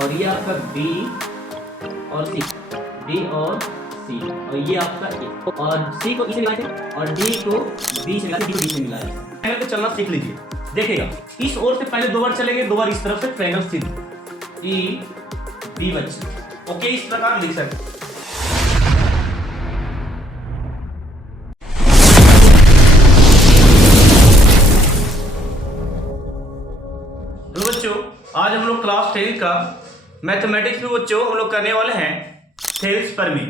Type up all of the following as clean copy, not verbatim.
और ये आपका बी और सी, डी और सी, और ये आपका ए, और सी को ई से मिलाते हैं और डी को बी से मिलाते हैं, डी को डी से मिलाते हैं। ट्रायंगल पे चलना सीख लीजिए। देखिएगा, इस ओर से पहले 2 बार चलेंगे, 2 बार इस तरफ से, ट्रायंगल सीधा ई बी बच्चे। ओके, इस प्रकार लिख सकते हैं। तो बच्चों, आज हम लोग क्लास 10 का मैथमेटिक्स में बच्चों हम लोग करने वाले हैं थेल्स प्रमेय।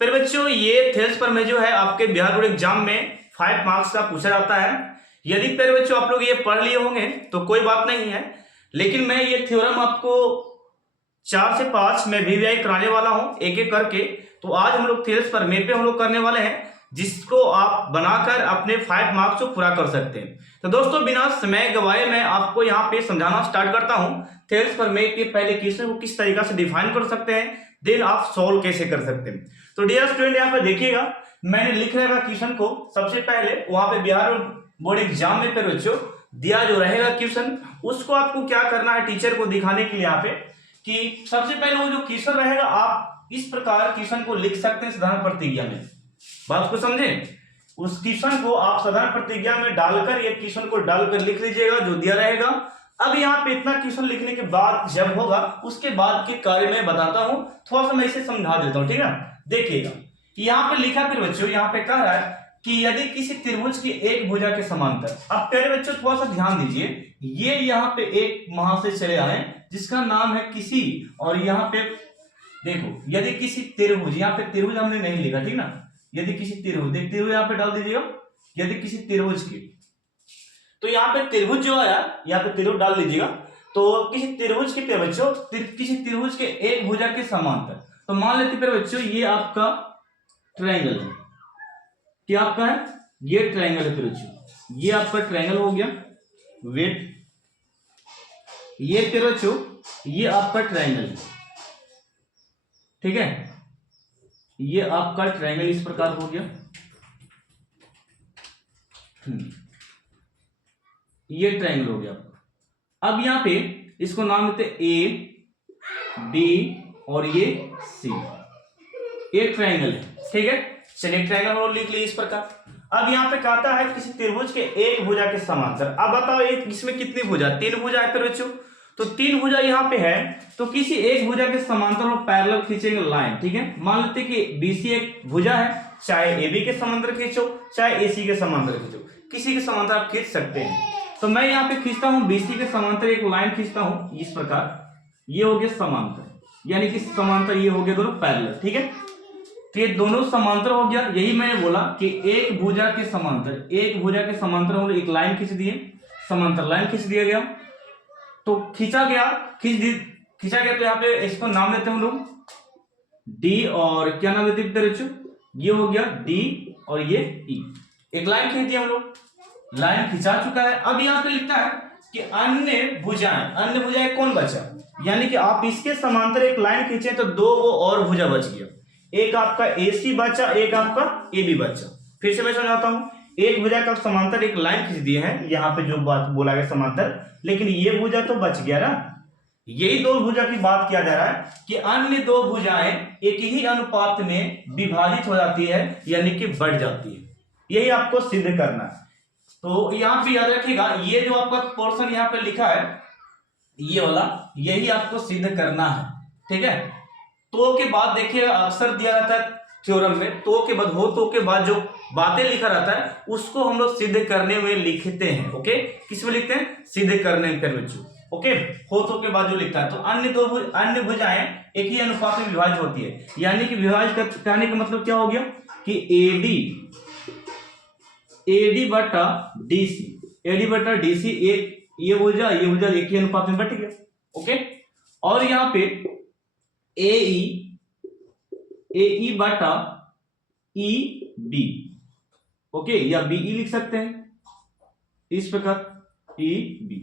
फिर बच्चों, ये थेल्स प्रमेय जो है आपके बिहार बोर्ड एग्जाम में 5 मार्क्स का पूछा जाता है। यदि फिर बच्चों आप लोग ये पढ़ लिए होंगे तो कोई बात नहीं है, लेकिन मैं ये थ्योरम आपको 4 से 5 में वीवीआई कराने वाला हूं एक एक करके। तो आज हम लोग थेल्स प्रमेय पे हम लोग करने वाले हैं, जिसको आप बनाकर अपने 5 मार्क्स को पूरा कर सकते हैं। तो दोस्तों, बिना समय गवाए मैं आपको यहाँ पे समझाना स्टार्ट करता हूँ। थेल्स प्रमेय के पहले क्वेश्चन को किस तरीके से डिफाइन कर सकते हैं, देन आप सॉल्व कैसे कर सकते हैं। तो डियर स्टूडेंट, यहाँ पे देखिएगा, मैंने लिख रहेगा क्वेश्चन को। सबसे पहले वहां पे बिहार बोर्ड एग्जाम में फिर बच्चों दिया जो रहेगा क्वेश्चन, उसको आपको क्या करना है टीचर को दिखाने के लिए यहाँ पे, कि सबसे पहले वो जो क्वेश्चन रहेगा आप इस प्रकार क्वेश्चन को लिख सकते हैं साधारण प्रतिज्ञा में। बात को समझे? उस क्वेश्चन को आप साधारण प्रतिज्ञा में डालकर, ये क्वेश्चन को डालकर लिख लीजिएगा जो दिया रहेगा। अब यहाँ पे इतना क्वेश्चन लिखने के बाद जब होगा, उसके बाद के कार्य में बताता हूं, थोड़ा सा मैं इसे समझा देता हूं, ठीक है। देखिएगा, यहाँ पे लिखा फिर बच्चों, यहाँ पे कह रहा है कि यदि किसी त्रिभुज की एक भुजा के समांतर, अब प्यारे बच्चों थोड़ा सा ध्यान दीजिए, ये यहाँ पे एक वहां से चले आए जिसका नाम है किसी, और यहाँ पे देखो यदि किसी त्रिभुज, यहाँ पे त्रिभुज हमने नहीं लिखा, ठीक ना, यदि किसी त्रिभुज, देखते हुए यहाँ पे डाल दीजिएगा, यदि किसी त्रिभुज की, तो यहाँ पे त्रिभुज जो आया, यहाँ पे त्रिभुज डाल दीजिएगा। तो किसी त्रिभुज के पे बच्चों, किसी त्रिभुज के एक भुजा के समांतर, तो मान लेते पे बच्चों ये आपका ट्रायंगल है, क्या आपका है, ये ट्रायंगल है। फिर बच्चों ये आपका ट्रायंगल हो गया, वेट, ये फिर बच्चों ये आपका ट्रायंगल है, ठीक है, ये आपका ट्रायंगल इस प्रकार हो गया। ये ट्रायंगल हो गया आपका। अब यहां पे इसको नाम देते ए, बी और ये सी, एक ट्रायंगल है, ठीक है। चलिए ट्रायंगल और लिख लिए इस प्रकार। अब यहाँ पे कहता है किसी त्रिभुज के एक भुजा के समांतर। अब बताओ एक इसमें कितनी भुजा, 3 भुजा है फिर बच्चों, तो 3 भुजा यहाँ पे है, तो किसी एक भुजा के समांतर और पैरेलल खींचेंगे लाइन, ठीक है। मान लेते कि बीसी एक भुजा है, चाहे एबी के समांतर खींचो चाहे एसी के समांतर खींचो, किसी के समांतर आप खींच सकते हैं। तो मैं यहाँ पे खींचता हूँ बीसी के समांतर एक लाइन खींचता हूँ इस प्रकार, ये हो गया समांतर, यानी कि समांतर, ये हो गया दोनों पैरेलल, ठीक है। तो ये दोनों समांतर हो गया। यही मैंने बोला कि एक भुजा के समांतर, एक भुजा के समांतर हम लोग एक लाइन खींच दिए, समांतर लाइन खींच दिया गया, तो खींचा गया, खींचा गया। तो यहाँ पे इसको नाम देते हैं हम लोग डी, और क्या नाम देते हैं बच्चों, ये हो गया डी और ये ई, एक लाइन खींच दी हम लोग, लाइन खिंचा चुका है। अब यहाँ पे लिखता है कि अन्य भुजाएं, अन्य भुजाएं कौन बचा, यानी कि आप इसके समांतर एक लाइन खींचे तो 2 वो और भुजा बच गया, एक आपका एसी बचा, एक आपका एबी बचा। फिर से मैं समझाता हूं, एक भुजा का समांतर एक लाइन खींच दिए हैं, यहाँ पे जो बात बोला गया समांतर, लेकिन ये भुजा तो बच गया ना। यही 2 भुजा की बात किया जा रहा है कि अन्य 2 भुजाएं एक ही अनुपात में विभाजित हो जाती है, यानी कि बढ़ जाती है। यही आपको सिद्ध करना है। तो यहाँ पे याद रखिएगा, ये जो आपका पोर्शन यहाँ पे लिखा है, ये वाला, यही आपको सिद्ध करना है, ठीक है। तो के बाद देखिएगा अक्सर दिया जाता है थ्योरम में, तो के बाद हो, तो के बाद जो बातें लिखा रहता है उसको हम लोग सिद्ध करने में लिखते हैं। ओके, किस में लिखते हैं, सिद्ध करने में बच्चों। ओके, हो तो के बाद जो लिखता है, तो अन्य भुजाएं एक ही अनुपात में विभाजित होती है, यानी कि विभाजित कहने का मतलब क्या हो गया कि एडी बटा डीसी, एक ये भुजा एक ही अनुपात में बट गया। ओके, और यहाँ पे ए बटा ई बी, ओके, या बीई लिख सकते हैं इस प्रकार, ई बी,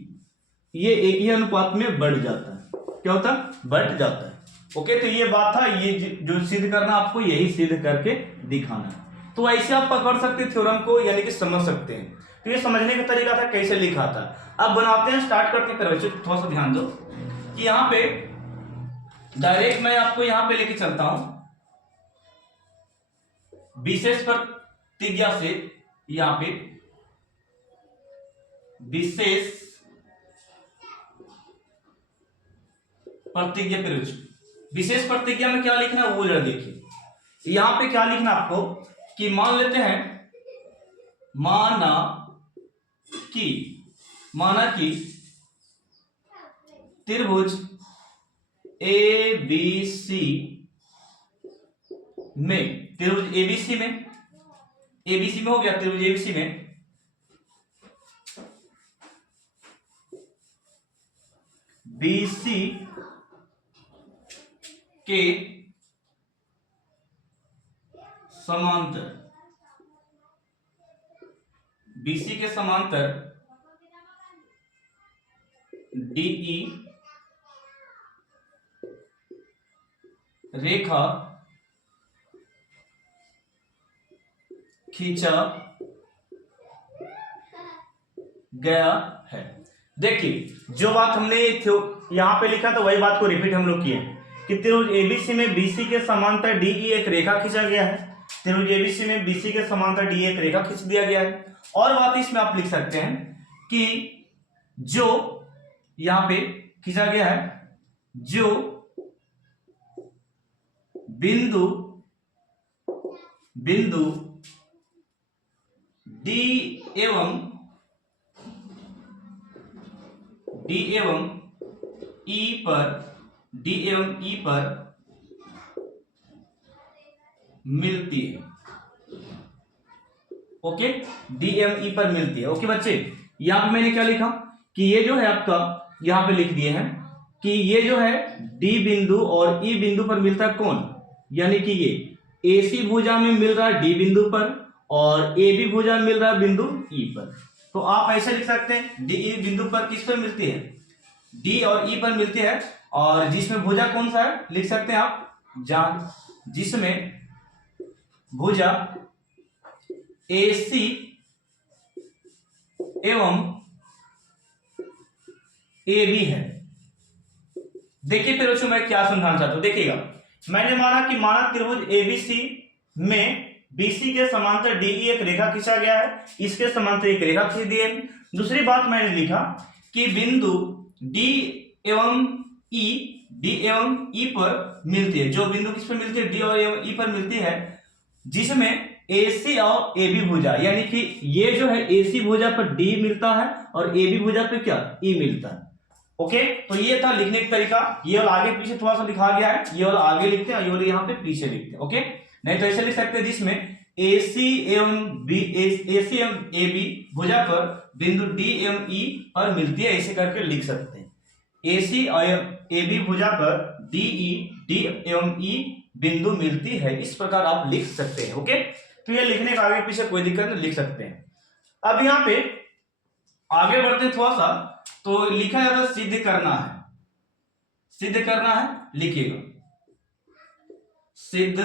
ये एक ही अनुपात में बढ़ जाता है। क्या होता है, बढ़ जाता है। ओके, तो ये बात था, ये जो सिद्ध करना आपको यही सिद्ध करके दिखाना है। तो ऐसे आप पकड़ सकते थ्योरम को, यानी कि समझ सकते हैं। तो ये समझने का तरीका था, कैसे लिखा था। अब बनाते हैं, स्टार्ट करते हैं। फिर थोड़ा सा ध्यान दो कि यहाँ पे डायरेक्ट मैं आपको यहां पे लेके चलता हूं, विशेष प्रतिज्ञा से, यहां पे विशेष प्रतिज्ञा प्रयोज्य। विशेष प्रतिज्ञा में क्या लिखना है वो जरा देखिए। यहां पे क्या लिखना आपको कि मान लेते हैं, माना कि त्रिभुज ए बी सी में, त्रिभुज एबीसी में, एबीसी में हो गया, त्रिभुज एबीसी में बीसी के समांतर, बीसी के समांतर डीई रेखा खींचा गया है। देखिए जो बात हमने यहां पे लिखा था वही बात को रिपीट हम लोग किए कि त्रिभुज एबीसी में बीसी के समांतर डीई एक रेखा खींचा गया है। त्रिभुज एबीसी में बीसी के समांतर डीई एक रेखा खींच दिया गया है। और बात इसमें आप लिख सकते हैं कि जो यहां पे खींचा गया है, जो बिंदु डी एवं ई पर मिलती है। ओके, डी एवं ई पर मिलती है। ओके बच्चे, यहां पे मैंने क्या लिखा कि ये जो है आपका, यहां पे लिख दिए हैं कि ये जो है डी बिंदु और ई बिंदु पर मिलता है। कौन? यानी कि ये एसी भुजा में मिल रहा है डी बिंदु पर और ए बी भुजा में मिल रहा है बिंदु ई पर। तो आप ऐसे लिख सकते हैं डी ई बिंदु पर किस पर मिलती है? डी और ई पर मिलती है। और जिसमें भुजा कौन सा है लिख सकते हैं आप, जहां जिसमें भुजा एसी एवं ए बी है। देखिए फिर उसमें मैं क्या समझाना चाहता हूं, देखिएगा मैंने माना त्रिभुज एबीसी में बीसी के समांतर डीई एक रेखा खींचा गया है, इसके समांतर एक रेखा खींच दी है। दूसरी बात मैंने लिखा कि बिंदु डी एवं ई पर मिलती है। जो बिंदु किस पर मिलती है? डी और ई पर मिलती है, जिसमें एसी और ए बी भुजा, यानी कि ये जो है एसी भुजा पर डी मिलता है और ए बी भुजा पर क्या? ई मिलता है। ओके, तो ये था लिखने का तरीका। ये वाला आगे पीछे थोड़ा सा लिखा गया है, ये वाला आगे लिखते हैं और ये वाला यहाँ पे पीछे लिखते हैं। ओके, नहीं तो ऐसे लिख सकते हैं जिसमें एसी एवं ए बी भुजा पर बिंदु डी एवं ई पर मिलती है, ऐसे करके लिख सकते हैं। एसी और ए बी भुजा पर डी एवं ई बिंदु मिलती है, इस प्रकार आप लिख सकते हैं। ओके, तो ये लिखने का आगे पीछे कोई दिक्कत नहीं, लिख सकते हैं। अब यहाँ पे आगे बढ़ते हैं थोड़ा सा, तो लिखा जाता सिद्ध करना है। सिद्ध करना है, लिखिएगा सिद्ध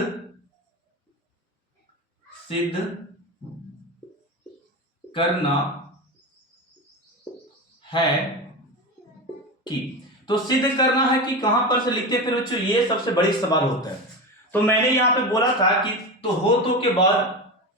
करना है कि, तो सिद्ध करना है कि कहां पर से लिखते हैं फिर बच्चों, ये सबसे बड़ी सवाल होता है। तो मैंने यहां पे बोला था कि तो हो तो के बाद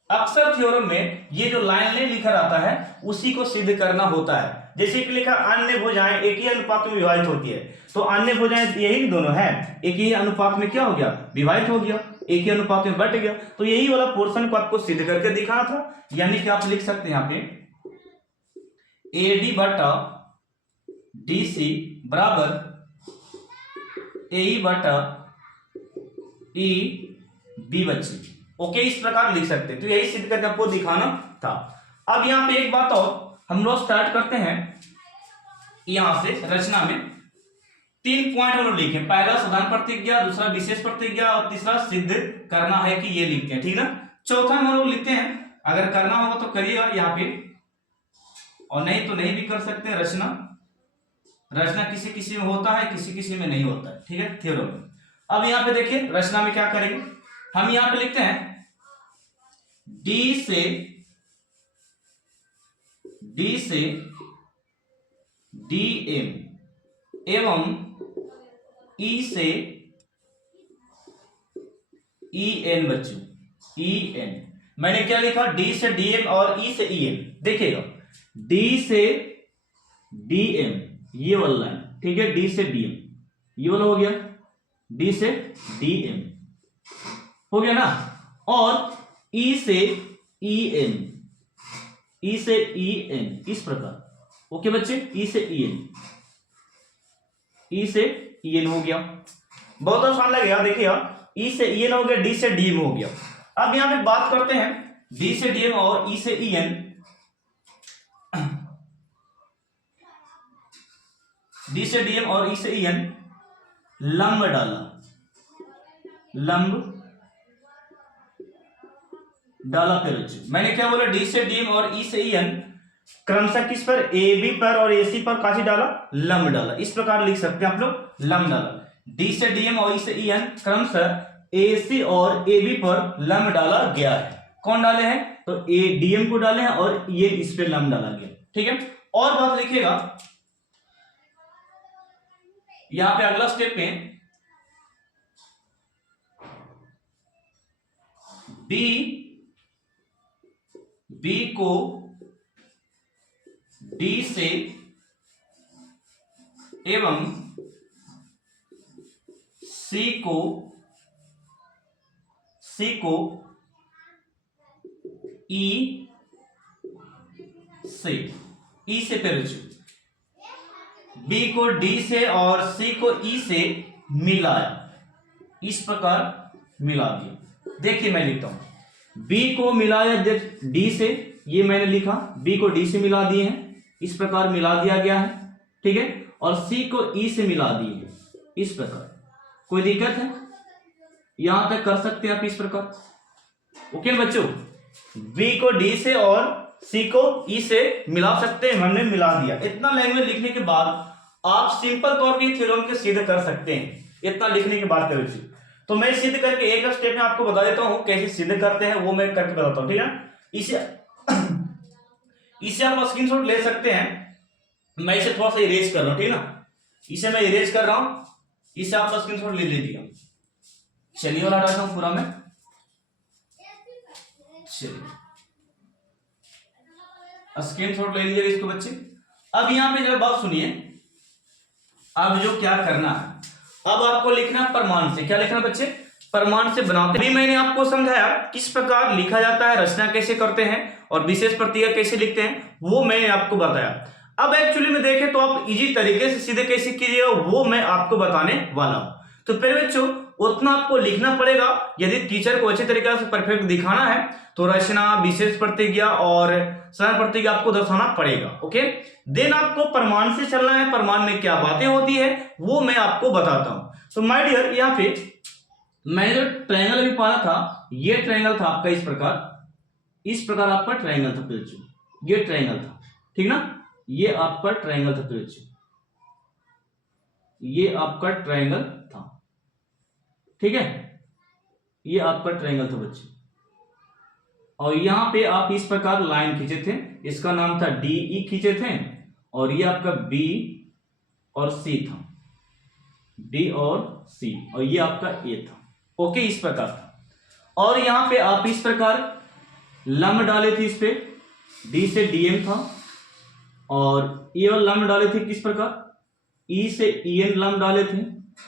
अक्सर थ्योरम में ये जो लाइन नहीं लिखा रहता है उसी को सिद्ध करना होता है। जैसे कि लिखा अन्य भुजाएं एक ही अनुपात में विभाजित होती है, तो अन्य भुजाएं यही दोनों है, एक ही अनुपात में क्या हो गया? विभाजित हो गया, एक ही अनुपात में बट गया। तो यही वाला पोर्शन को आपको सिद्ध करके दिखाना था। यानी कि आप लिख सकते हैं यहाँ पे एडी बटा डीसी बराबर ए बटा ई बी बच्चे। ओके, इस प्रकार लिख सकते हैं। तो यही सिद्ध करके आपको दिखाना था। अब यहाँ पे एक बात और हम लोग स्टार्ट करते हैं, यहां से रचना में 3 पॉइंट हम लोग लिखे। पहला साधारण प्रतिज्ञा, दूसरा विशेष प्रतिज्ञा और तीसरा सिद्ध करना है कि ये लिखते हैं, ठीक ना। चौथा हम लोग लिखते हैं, अगर करना होगा तो करिएगा यहाँ पे, और नहीं तो नहीं भी कर सकते हैं। रचना किसी किसी में होता है, किसी किसी में नहीं होता है, ठीक है, थ्योरम में। अब यहाँ पे देखिए रचना में क्या करेंगे, हम यहाँ पे लिखते हैं डी से डी एम एवं ई से ई एन बच्चों, ई एन। मैंने क्या लिखा, डी से डीएम और ई से ई एन। देखिएगा डी से डीएम ये वाला लाइन, ठीक है, डी से डीएम ये वाला हो गया, डी से डीएम हो गया ना, और ई से ई एन, ई से ई एन इस प्रकार। ओके बच्चे, ई से ई एन, ई से ई एन हो गया, बहुत आसान लगेगा। देखिएगा ई से ई एन हो गया, डी से डीएम हो गया। अब यहां पे बात करते हैं डी से डीएम और ई से ई एन। डी से डीएम और ई से ई एन लंब डाला, लंब डाला। फिर मैंने क्या बोला, डी से डीएम और ई से ई एन क्रमशः किस पर, ए बी पर और ए सी पर काशी डाला, लंब डाला। इस प्रकार लिख सकते हैं आप लोग, लंब डाला। डी से डीएम और ई से ई एन क्रमशः ए सी और ए बी पर लंब डाला गया है। कौन डाले हैं, तो ए डीएम को डाले हैं और ये इस पे लंब डाला गया, ठीक है। और बात लिखिएगा यहां पे अगला स्टेप में बी को डी से एवं सी को ई से पहले बी को डी से और सी को ई से मिलाया, इस प्रकार मिला दिया। देखिए मैं लिखता हूं, बी को मिलाया डी से, ये मैंने लिखा, बी को डी से मिला दिए हैं, इस प्रकार मिला दिया गया है, ठीक है। और सी को ई से मिला दिए हैं, इस प्रकार। कोई दिक्कत है, यहां तक कर सकते हैं आप इस प्रकार। ओके बच्चों, बी को डी से और सी को ई से मिला सकते हैं, हमने मिला दिया। इतना लैंग्वेज लिखने के बाद आप सिंपल तौर पे थ्योरम के सिद्ध कर सकते हैं, इतना लिखने के बाद करो। तो मैं सिद्ध करके एक स्टेप में आपको बता देता हूं कैसे सिद्ध करते हैं, वो मैं करके बताता हूं, ठीक है। इसे आप स्क्रीनशॉट ले सकते हैं, मैं इसे थोड़ा सा इरेज कर रहा हूं, ठीक है ना। इसे मैं इरेज कर रहा हूं, इसे आप स्क्रीनशॉट ले लीजिए। चलिए वाला हटाता हूं पूरा मैं, चलिए स्क्रीनशॉट ले लीजिए इसको बच्चे। अब यहां पे जरा बात सुनिए, अब जो क्या करना है, अब आपको लिखना प्रमाण से। क्या लिखना बच्चे, प्रमाण से बनाते। अभी मैंने आपको समझाया किस प्रकार लिखा जाता है, रचना कैसे करते हैं और विशेष प्रतीक कैसे लिखते हैं, वो मैंने आपको बताया। अब एक्चुअली में देखें तो आप इजी तरीके से सीधे कैसे कीजिएगा, वो मैं आपको बताने वाला हूं। तो फिर बच्चों उतना आपको लिखना पड़ेगा। यदि टीचर को अच्छे तरीके से परफेक्ट दिखाना है तो रचना, विशेष प्रतिज्ञा और सरल प्रतिज्ञा आपको दर्शाना पड़ेगा। ओके, देन आपको प्रमाण से चलना है। प्रमाण में क्या बातें होती है वो मैं आपको बताता हूं। तो माय डियर, यहाँ पे मैंने जो ट्रायंगल अभी पढ़ा था, ये ट्रायंगल था आपका इस प्रकार आपका ट्रायंगल था बच्चों, ये ट्रायंगल था, ठीक ना। ये आपका ट्रायंगल था बच्चों, ये आपका ट्रायंगल था, ठीक है। ये आपका ट्रायंगल था बच्चे, और यहां पे आप इस प्रकार लाइन खींचे थे, इसका नाम था DE खींचे थे, और ये आपका B और C था, D और C, और ये आपका A था। ओके, इस प्रकार था। और यहां पे आप इस प्रकार लंब डाले थे, इस पे D से DM था, और ये और लंब डाले थे किस प्रकार, E से EN लंब डाले थे,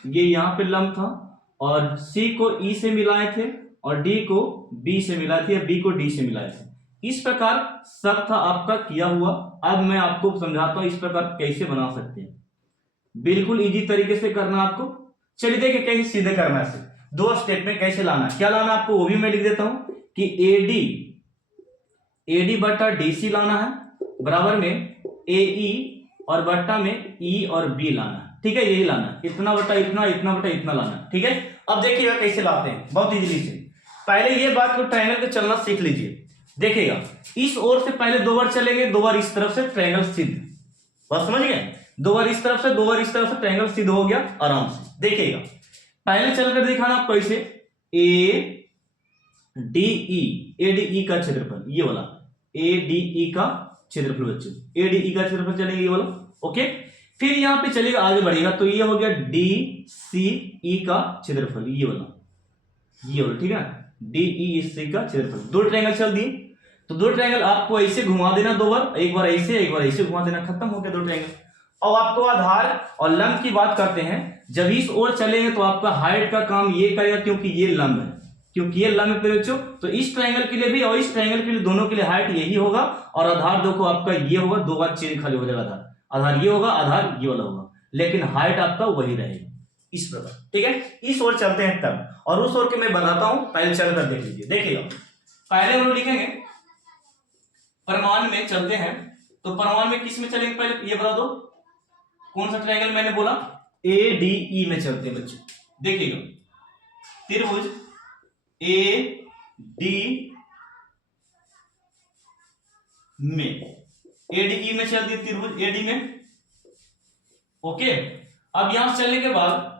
ये यहां पे लंब था, और C को E से मिलाए थे, और D को B से मिलाए थे, या B को D से मिलाए थे। इस प्रकार सब था आपका किया हुआ। अब मैं आपको समझाता हूं इस प्रकार कैसे बना सकते हैं, बिल्कुल इजी तरीके से करना आपको। चलिए देखिए कैसे सीधे करना है, दो स्टेप में कैसे लाना है। क्या लाना आपको वो भी मैं लिख देता हूं कि AD बट्टा DC लाना है, बराबर में AE और बट्टा में E और B लाना है, ठीक है। यही लाना है, इतना बट्टा इतना, इतना बट्टा इतना लाना है, ठीक है। अब देखिएगा कैसे लाते हैं, बहुत इजीली से। पहले ये बात को ट्रायंगल पे चलना सीख लीजिए। देखिएगा इस ओर से पहले 2 बार चलेंगे, 2 बार इस तरफ से, ट्रायंगल सिद्ध। बात समझ गए, 2 बार इस तरफ से, 2 बार इस तरफ से, ट्रायंगल सिद्ध हो गया आराम से। देखिएगा पहले चलकर दिखाना आपको ऐसे, ADE का क्षेत्रफल, ये वाला ADE का क्षेत्रफल बच्चों, ADE का क्षेत्रफल चलेंगे ये वाला। ओके, फिर यहां पे चलेगा, आगे बढ़ेगा तो ये हो गया DCE का क्षेत्रफल, ये वाला ये वाला, ठीक है ना, DEC का क्षेत्रफल। दो ट्रायंगल चल दिए, तो दो ट्रायंगल आपको ऐसे घुमा देना दो बार, एक बार ऐसे घुमा देना, खत्म हो गया दो ट्रायंगल। अब आपको आधार और लंब की बात करते हैं। जब इस ओर चलेंगे तो आपका हाइट का काम ये करेगा, क्योंकि ये लंब है, पे बच्चों। तो इस ट्रायंगल के लिए भी और इस ट्रायंगल के लिए, दोनों के लिए हाइट यही होगा, और आधार देखो आपका ये होगा, दो बार चेंज खाली हो जाएगा आधार ये होगा, आधार ये वाला होगा, लेकिन हाइट आपका वही रहेगा इस प्रकार, ठीक है। इस ओर चलते हैं तब, और उस ओर के मैं बताता हूं, पहले चल कर देख लीजिए। देखिएगा, पहले हम लोग लिखेंगे परमाणु में चलते हैं, तो परमाणु में किस में चलेंगे पहले ये बता दो, कौन सा ट्रायंगल मैंने बोला, ADE में चलते हैं बच्चों। देखिएगा, त्रिभुज ADE में चल दिए, त्रिभुज AD में, ओके। अब यहां से चलने के बाद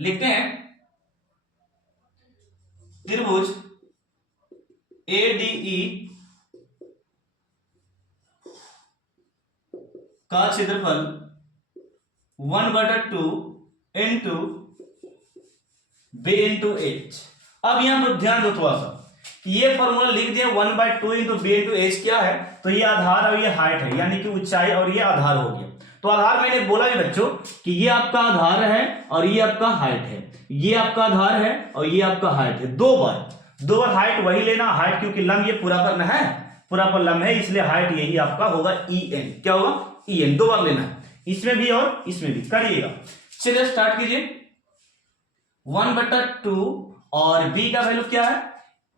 लिखते हैं त्रिभुज ADE का क्षेत्रफल 1/2 इंटू B इंटू H। अब यहां पर ध्यान दो थोड़ा सा, ये फॉर्मूला लिख दिया 1/2 इंटू B इंटू H क्या है, तो ये आधार और ये हाइट है, यानी कि ऊंचाई, और ये आधार हो गया। तो आधार मैंने बोला भी बच्चों कि ये आपका आधार है और ये आपका हाइट है, ये आपका आधार है और ये आपका हाइट है। दो बार हाइट वही लेना, हाइट क्योंकि लंब ये पूरा पर है, पूरा पर लंब है, इसलिए हाइट यही आपका होगा EN। क्या होगा, EN, दो बार लेना है, इसमें भी और इसमें भी। करिएगा, चलिए स्टार्ट कीजिए। 1/2 और B का वैल्यू क्या है,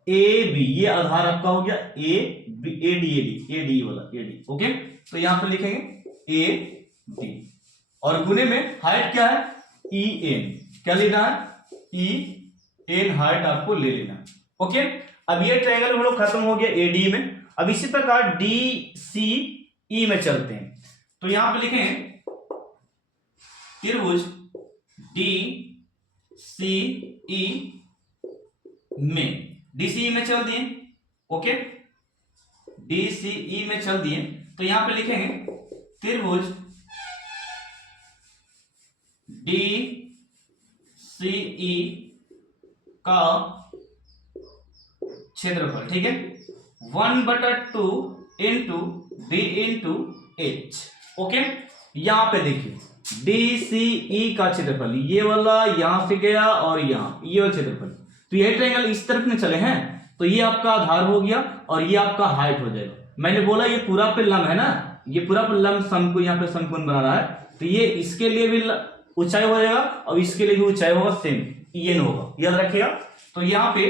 AB, ये आधार आपका हो गया AD वाला, ओके। तो यहां पर लिखेंगे AD, और गुने में हाइट क्या है EN, क्या लेना है EN, हाइट आपको ले लेना, ओके। अब ये ट्रायंगल हम लोग खत्म हो गया AD में। अब इसी प्रकार DCE में चलते हैं, तो यहां पे लिखेंगे त्रिभुज DCE में चल दिए, ओके, DCE में चल दिए, तो यहां पे लिखेंगे त्रिभुज DCE का क्षेत्रफल, ठीक है, 1/2 into B into H, okay. यहां पे देखिए DCE का क्षेत्रफल, ये वाला यहां से गया और यहां ये वाला क्षेत्रफल, तो ये ट्रायंगल इस तरफ में चले हैं, तो ये आपका आधार हो गया और ये आपका हाइट हो जाएगा। मैंने बोला ये पूरा पे लंब है ना, ये पूरा पे लंब समकोण, यहाँ पे समकोण बना रहा है, तो ये इसके लिए भी ऊंचाई हो जाएगा और इसके लिए भी ऊंचाई होगा, सेम EN होगा, याद रखिएगा। तो यहाँ पे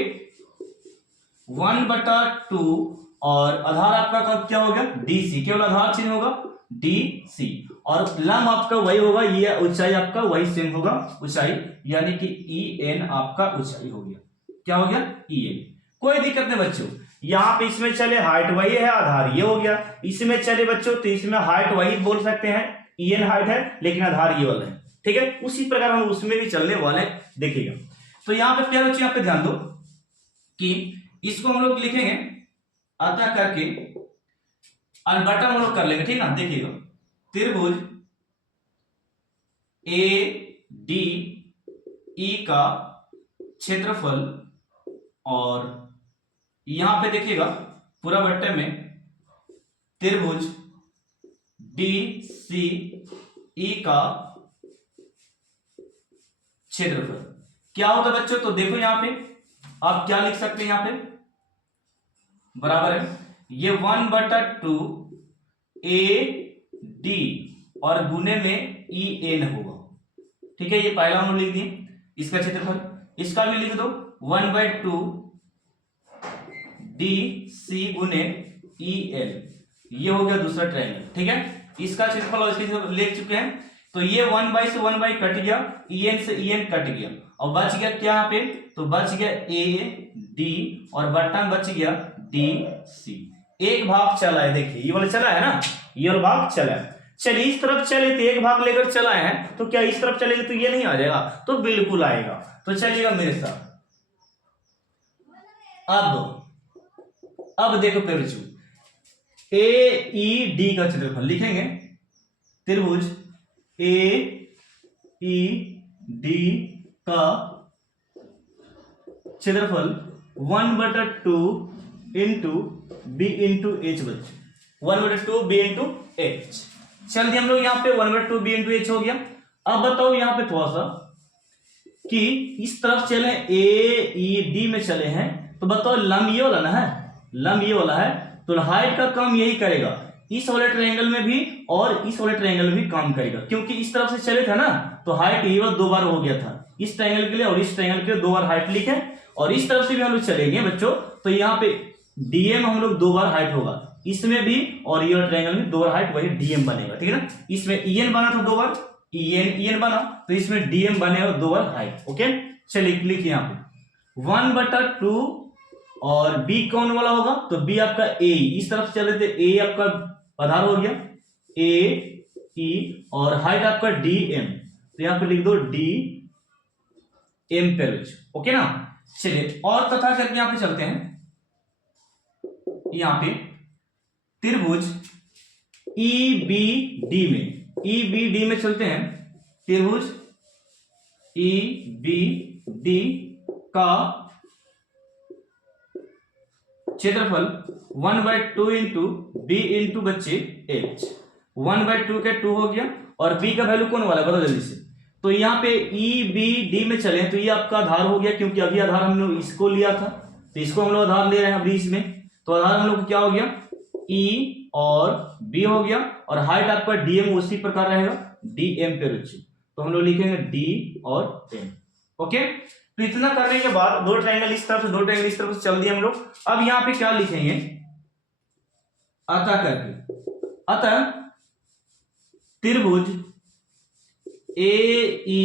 1/2 और आधार आपका क्या हो गया DC, केवल आधार चिन्ह होगा DC, और लंब आपका वही होगा, ये ऊंचाई आपका वही सेम होगा ऊंचाई, यानी कि EN आपका ऊंचाई हो गया। क्या हो गया EN, कोई दिक्कत नहीं बच्चों। यहां पे इसमें चले हाइट वही है, आधार ये हो गया, इसमें चले बच्चों तो इसमें हाइट वही बोल सकते हैं, EN हाइट है लेकिन आधार ये वाला है, ठीक है। उसी प्रकार हम उसमें भी चलने वाले देखिएगा। तो यहां पे क्या बच्चों, यहां पे ध्यान दो कि इसको हम लोग लिखेंगे अतः करके और बटा हम लोग कर लेंगे, ठीक ना। देखिएगा, त्रिभुज ADE का क्षेत्रफल, और यहां पे देखिएगा पूरा बट्टे में त्रिभुज DCE का क्षेत्रफल क्या होगा बच्चों, तो देखो यहां पे आप क्या लिख सकते हैं, यहां पे बराबर है ये 1/2 AD और गुने में EN होगा, ठीक है। ये पहला हम लिख दिए, इसका क्षेत्रफल, इसका भी लिख दो 1/2 DC गुने EN, ये हो गया दूसरा ट्रायंगल, ठीक है। इसका क्षेत्रफल और इसका क्षेत्रफल लिख चुके हैं, तो ये 1 से 1 कट गया, EN से EN कट गया, और बच गया क्या यहाँ पे, तो बच गया AD और बट्टा में बच गया DC। एक भाग चला है, देखिए ये वाला चला है ना, ये वाला भाग चला है। चलिए इस तरफ चले तो एक भाग लेकर चला है, तो क्या इस तरफ चलेगा तो ये नहीं आ जाएगा, तो बिल्कुल आएगा। तो चलिएगा मेरे साथ, अब देखो बच्चों, AED का क्षेत्रफल लिखेंगे त्रिभुज AED का क्षेत्रफल 1/2 इंटू बी इंटू एच बच्चे, 1/2 बी इंटू एच। चल दिए हम लोग यहाँ पे 1/2 बी इंटू एच हो गया। अब बताओ यहाँ पे थोड़ा सा कि इस तरफ चले ए ई डी में चले हैं, तो बताओ लंब ये वाला ना है, लंब ये वाला है, तो हाइट का काम यही करेगा, इस वाले ट्रायंगल में भी और इस वाले ट्रायंगल में भी काम करेगा, क्योंकि इस तरफ से चले थे ना, तो हाइट ये वाला 2 बार हो गया था, इस ट्रायंगल के लिए और इस ट्रायंगल के लिए 2 बार हाइट लिखे, और इस तरफ से भी हम लोग चलेंगे बच्चों, तो यहाँ पे डीएम हम लोग 2 बार हाइट होगा, इसमें भी और ये ट्रायंगल में 2 बार हाइट, वही डीएम बनेगा, ठीक है ना। इसमें ईएन बना था 2 बार, ईएन बना, तो इसमें डीएम बनेगा 2 बार हाइट। ओके, चलिए लिखिए यहाँ पे 1/2 और बी कौन वाला होगा, तो बी आपका ए, इस तरफ चले थे, ए आपका आधार हो गया, ए ई, और हाइट आपका डी एम, तो यहां पे लिख दो डी एम पे। ओके ना। चलिए और तथा करके यहां पे चलते हैं, यहां पे त्रिभुज ई बी डी में, ई बी डी में चलते हैं, त्रिभुज ई बी डी का क्षेत्रफल 1/2 इंटू बी इंटू बच्चे एच, 1/2 के 2 हो गया, और बी का वैल्यू कौन वाला है बताओ जल्दी से। तो यहाँ पे ई बी डी में चले तो ये आपका आधार हो गया, क्योंकि अभी आधार हम लोग इसको लिया था, तो इसको हम लोग आधार ले रहे हैं अभी इसमें, तो आधार हम लोग क्या हो गया, ई और बी हो गया, और हाइट आपका डीएम उसी प्रकार रहेगा, डी एम पे रुचि, तो हम लोग लिखेंगे डी और एम। ओके, तो इतना करने के बाद 2 ट्रायंगल इस तरफ से 2 ट्रायंगल इस तरफ से चल दिए हम लोग। अब यहां पे क्या लिखेंगे, अतः करके, अतः त्रिभुज ए ई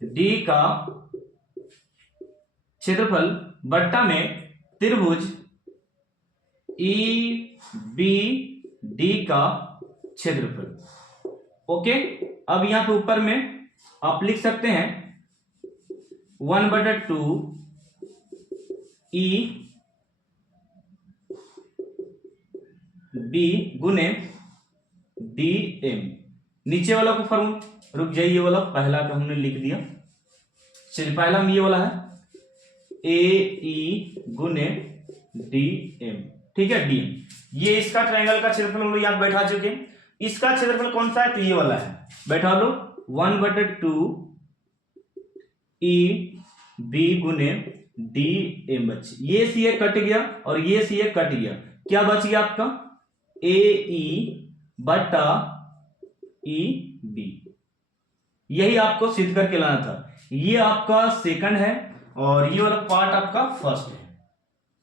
डी का क्षेत्रफल बट्टा में त्रिभुज ई बी डी का क्षेत्रफल। ओके, अब यहां पे ऊपर में आप लिख सकते हैं 1/2 ई बी गुने डी एम, नीचे वाला को फॉर्म रुक जाइए, ये वाला पहला का हमने लिख दिया, चलिए पहला में ये वाला है ए ई गुने डी एम, ठीक है, डी एम, ये इसका ट्रायंगल का क्षेत्रफल हम लोग यहां बैठा चुके हैं। इसका क्षेत्रफल कौन सा है, तो ये वाला है, बैठा लो 1/2 ई बी गुने डी एम, बच ये सी ए कट गया और ये सी ए कट गया, क्या बच गया आपका ए ई बटा ई बी, यही आपको सिद्ध करके लाना था। ये आपका सेकंड है और ये वाला पार्ट आपका फर्स्ट है,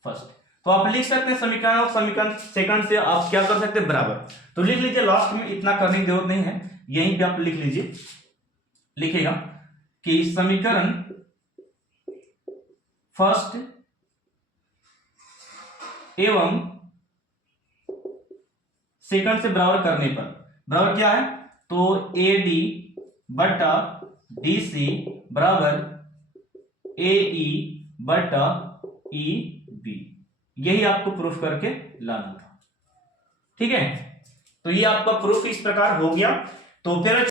फर्स्ट, तो आप लिख सकते हैं समीकरण, और समीकरण सेकंड से आप क्या कर सकते हैं बराबर, तो लिख लीजिए, लास्ट में इतना करने की जरूरत नहीं है, यहीं पे आप लिख लीजिए, लिखेगा कि समीकरण फर्स्ट एवं सेकंड से बराबर करने पर, बराबर क्या है, तो ए डी बटा डी सी बराबर ए ई बटा ई बी, यही आपको प्रूफ करके लाना था, ठीक है। तो ये आपका प्रूफ इस प्रकार हो गया। तो फिर